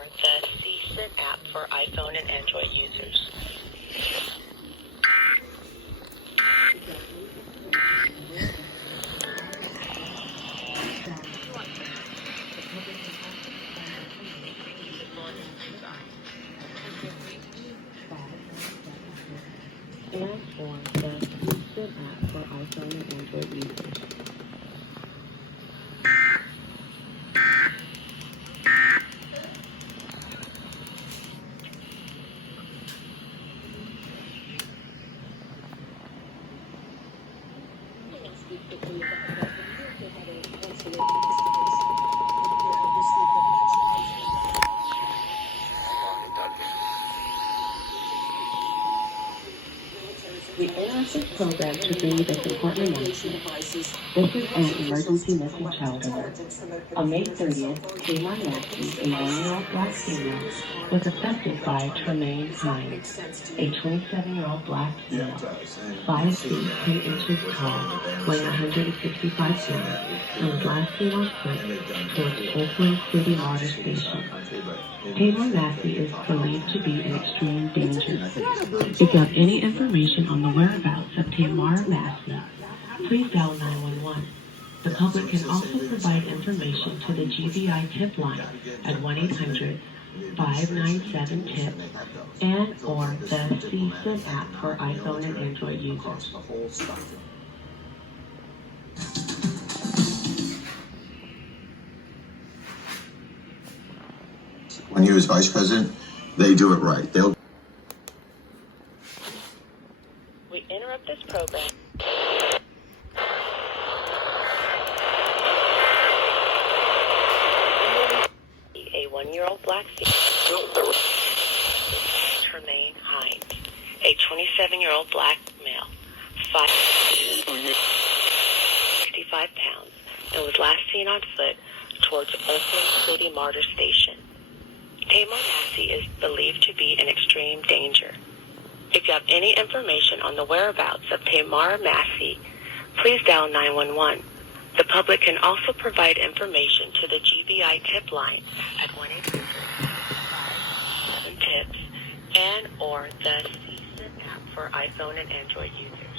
or the CSIN app for iPhone and Android users. And or the CSIN app for iPhone and Android users. We interrupt this program to bring you this important announcement. This is an emergency missing child alert. On May 30th, Tamar Mackey, a 1-year-old black female, was abducted by Tremaine Hines, a 27-year-old black female, 5 feet 10 inches tall, weighing 165 pounds, and was last seen on foot towards Oakland City Water Station. Tamar Massey is believed to be in extreme danger. If you have any information on the whereabouts of Tamar Massey, please dial 911. The public can also provide information to the GBI tip line at 1-800-597-TIP and or the CSIN app for iPhone and Android users. When he was vice president, they do it right. We interrupt this program. A 1-year-old black female, Tremaine Hines, a 27-year-old black male, 65 pounds, and was last seen on foot towards Oakland City Water Station. Tamar Massey is believed to be in extreme danger. If you have any information on the whereabouts of Tamar Massey, please dial 911. The public can also provide information to the GBI tip line at 1-800-597-TIPS and or the CSIN app for iPhone and Android users.